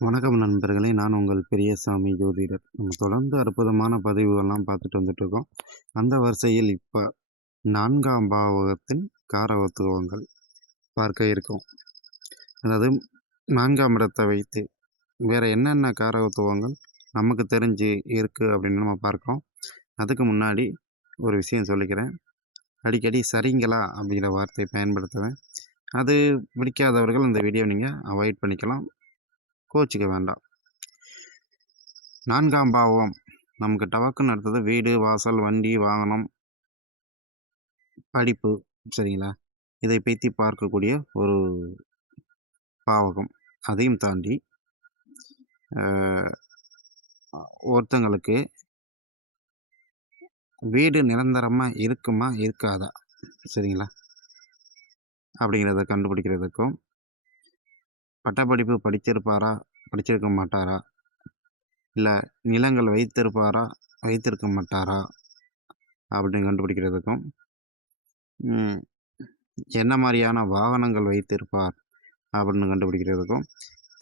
வணக்கம் நண்பர்களே, நான் உங்கள் பெரியசாமி ஜோதிடர். நம்ம தொடர்ந்து அற்புதமான பதிவுகள்லாம் பார்த்துட்டு வந்துட்டுருக்கோம். அந்த வரிசையில் இப்போ 4ஆம் பாவகத்தின் காரகத்துவங்கள் பார்க்க இருக்கோம். அதாவது 4ஆம் இடத்தை வைத்து வேறு என்னென்ன காரகத்துவங்கள் நமக்கு தெரிஞ்சு இருக்குது அப்படின்னு நம்ம பார்க்கோம். அதுக்கு முன்னாடி ஒரு விஷயம் சொல்லிக்கிறேன். அடிக்கடி சரிங்களா அப்படிங்கிற வார்த்தையை பயன்படுத்துவேன். அது பிடிக்காதவர்கள் இந்த வீடியோ நீங்கள் அவாய்ட் பண்ணிக்கலாம், கோச்சிக்க வேண்டாம். 4ஆம் பாவம் நமக்கு டவக்குன்னு அடுத்தது வீடு, வாசல், வண்டி, வாகனம், படிப்பு, சரிங்களா? இதை பற்றி பார்க்கக்கூடிய ஒரு பாவகம். அதையும் தாண்டி ஒருத்தங்களுக்கு வீடு நிரந்தரமாக இருக்குமா இருக்காதா, சரிங்களா? அப்படிங்கிறத கண்டுபிடிக்கிறதுக்கும், பட்டப்படிப்பு படிச்சிருப்பாரா படிச்சிருக்க மாட்டாரா, இல்லை நிலங்கள் வைத்திருப்பாரா வைத்திருக்க மாட்டாரா அப்படின்னு கண்டுபிடிக்கிறதுக்கும், என்ன மாதிரியான வாகனங்கள் வைத்திருப்பார் அப்படின்னு கண்டுபிடிக்கிறதுக்கும்,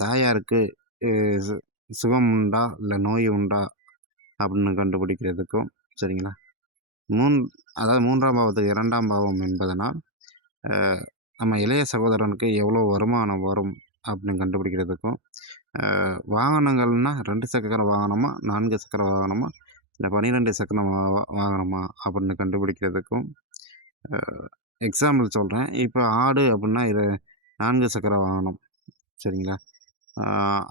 தாயாருக்கு சுகம் உண்டா இல்லை நோய் உண்டா அப்படின்னு கண்டுபிடிக்கிறதுக்கும், சரிங்களா? அதாவது 3ஆம் பாவத்துக்கு 2ஆம் பாவம் என்பதனால் நம்ம இளைய சகோதரனுக்கு எவ்வளோ வருமானம் வரும் அப்படின்னு கண்டுபிடிக்கிறதுக்கும், வாகனங்கள்னால் 2 சக்கர வாகனமா 4 சக்கர வாகனமா இல்லை 12 சக்கர வாகனமா அப்படின்னு கண்டுபிடிக்கிறதுக்கும், எக்ஸாம்பிள் சொல்கிறேன். இப்போ ஆடு அப்படின்னா 4 சக்கர வாகனம், சரிங்களா?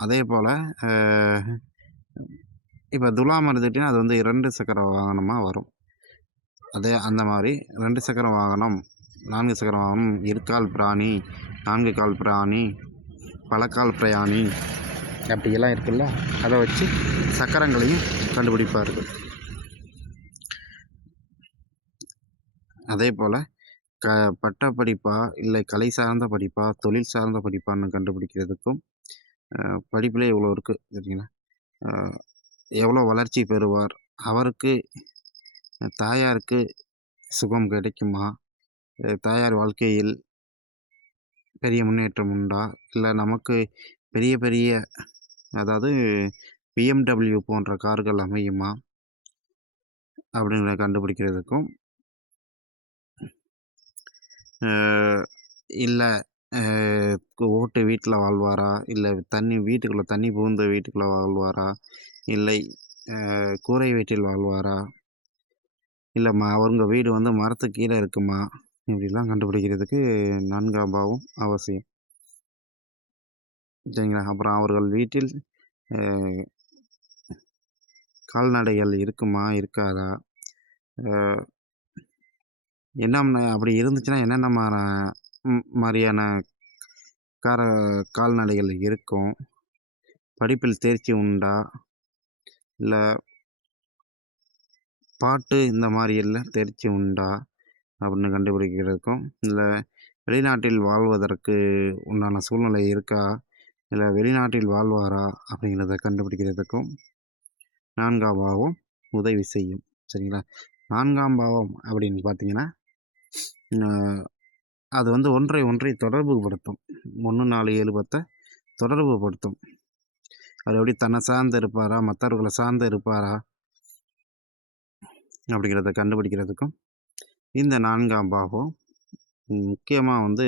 அதே போல் இப்போ துலாம் எடுத்துக்கிட்டிங்கன்னா அது வந்து 2 சக்கர வாகனமாக வரும். அந்த மாதிரி 2 சக்கர வாகனம், 4 சக்கர வாகனம், இருக்கால் பிராணி, 4 கால் பிராணி, பலக்கால் பிரயாணி அப்படியெல்லாம் இருக்குல்ல, அதை வச்சு சக்கரங்களையும் கண்டுபிடிப்பார்கள். அதே போல் பட்டப்படிப்பா இல்லை கலை சார்ந்த படிப்பா தொழில் சார்ந்த படிப்பான்னு கண்டுபிடிக்கிறதுக்கும், படிப்பிலே இவ்வளோ இருக்குது, சரிங்களா? எவ்வளோ வளர்ச்சி பெறுவார், அவருக்கு தாயாருக்கு சுகம் கிடைக்குமா, தாயார் வாழ்க்கையில் பெரிய முன்னேற்றம் உண்டா, இல்லை நமக்கு பெரிய பெரிய அதாவது BMW போன்ற கார்கள் அமையுமா அப்படிங்கிறத கண்டுபிடிக்கிறதுக்கும், இல்லை ஓட்டு வீட்டில் வாழ்வாரா, இல்லை வீட்டுக்குள்ளே தண்ணி புகுந்த வீட்டுக்குள்ளே வாழ்வாரா, இல்லை கூரை வீட்டில் வாழ்வாரா, இல்லை அவங்க வீடு வந்து மரத்துக்கு கீழே இருக்குமா, இப்படிலாம் கண்டுபிடிக்கிறதுக்கு 4ஆம் பாவம் அவசியம், சரிங்களா? அப்புறம் அவர்கள் வீட்டில் கால்நடைகள் இருக்குமா இருக்காதா, என்ன அப்படி இருந்துச்சுன்னா என்னென்ன மாதிரியான கால்நடைகள் இருக்கும், படிப்பில் தேர்ச்சி உண்டா, இல்லை பாட்டு இந்த மாதிரி எல்லாம் தேர்ச்சி உண்டா அப்படின்னு கண்டுபிடிக்கிறதுக்கும், இல்லை வெளிநாட்டில் வாழ்வதற்கு உண்டான சூழ்நிலை இருக்கா, இல்லை வெளிநாட்டில் வாழ்வாரா அப்படிங்கிறத கண்டுபிடிக்கிறதுக்கும் 4ஆம் பாவம் உதவி செய்யும், சரிங்களா? 4ஆம் பாவம் அப்படின்னு பார்த்தீங்கன்னா அது வந்து ஒன்றை தொடர்பு படுத்தும். 1 4 7 10 தொடர்பு படுத்தும். அவர் எப்படி தன்னை சார்ந்து இருப்பாரா, மற்றவர்களை சார்ந்து இருப்பாரா அப்படிங்கிறத கண்டுபிடிக்கிறதுக்கும் இந்த 4ஆம் பாவம் முக்கியமாக வந்து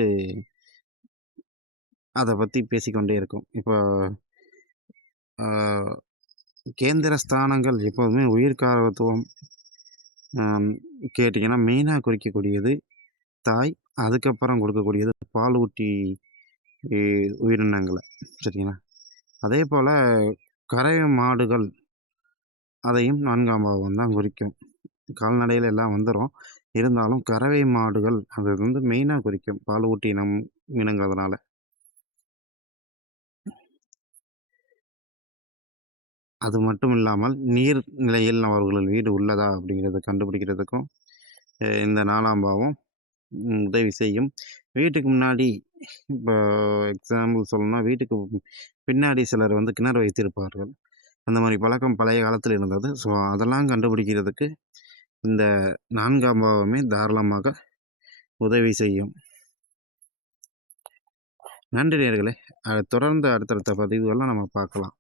அதை பற்றி பேசிக்கொண்டே இருக்கும். இப்போ கேந்திர ஸ்தானங்கள் எப்போதுமே உயிர்காரகத்துவம் கேட்டிங்கன்னா மெயினாக குறிக்கக்கூடியது தாய், அதுக்கப்புறம் கொடுக்கக்கூடியது பால் ஊட்டி உயிரினங்களை, சரிங்களா? அதே போல் கரை மாடுகள் அதையும் 4ஆம் பாவம் தான் குறிக்கும். கால்நடையில் எல்லாம் வந்துடும், இருந்தாலும் கறவை மாடுகள் அது வந்து மெயினாக குறிக்கும், பால் ஊட்டி இனங்கிறதுனால. அது மட்டும் இல்லாமல் நீர்நிலையில் அவர்கள் வீடு உள்ளதா அப்படிங்கிறத கண்டுபிடிக்கிறதுக்கும் இந்த 4ஆம் பாவம் உதவி செய்யும். வீட்டுக்கு முன்னாடி இப்போ எக்ஸாம்பிள் சொல்லணும்னா, வீட்டுக்கு பின்னாடி சிலர் வந்து கிணறு வைத்திருப்பார்கள். அந்த மாதிரி பழக்கம் பழைய காலத்தில் இருந்தது. ஸோ அதெல்லாம் கண்டுபிடிக்கிறதுக்கு இந்த 4ஆம் பாவமே தாராளமாக உதவி செய்யும். நன்றி நேயர்களே. தொடர்ந்து அடுத்தடுத்த பதிவுகள்லாம் நம்ம பார்க்கலாம்.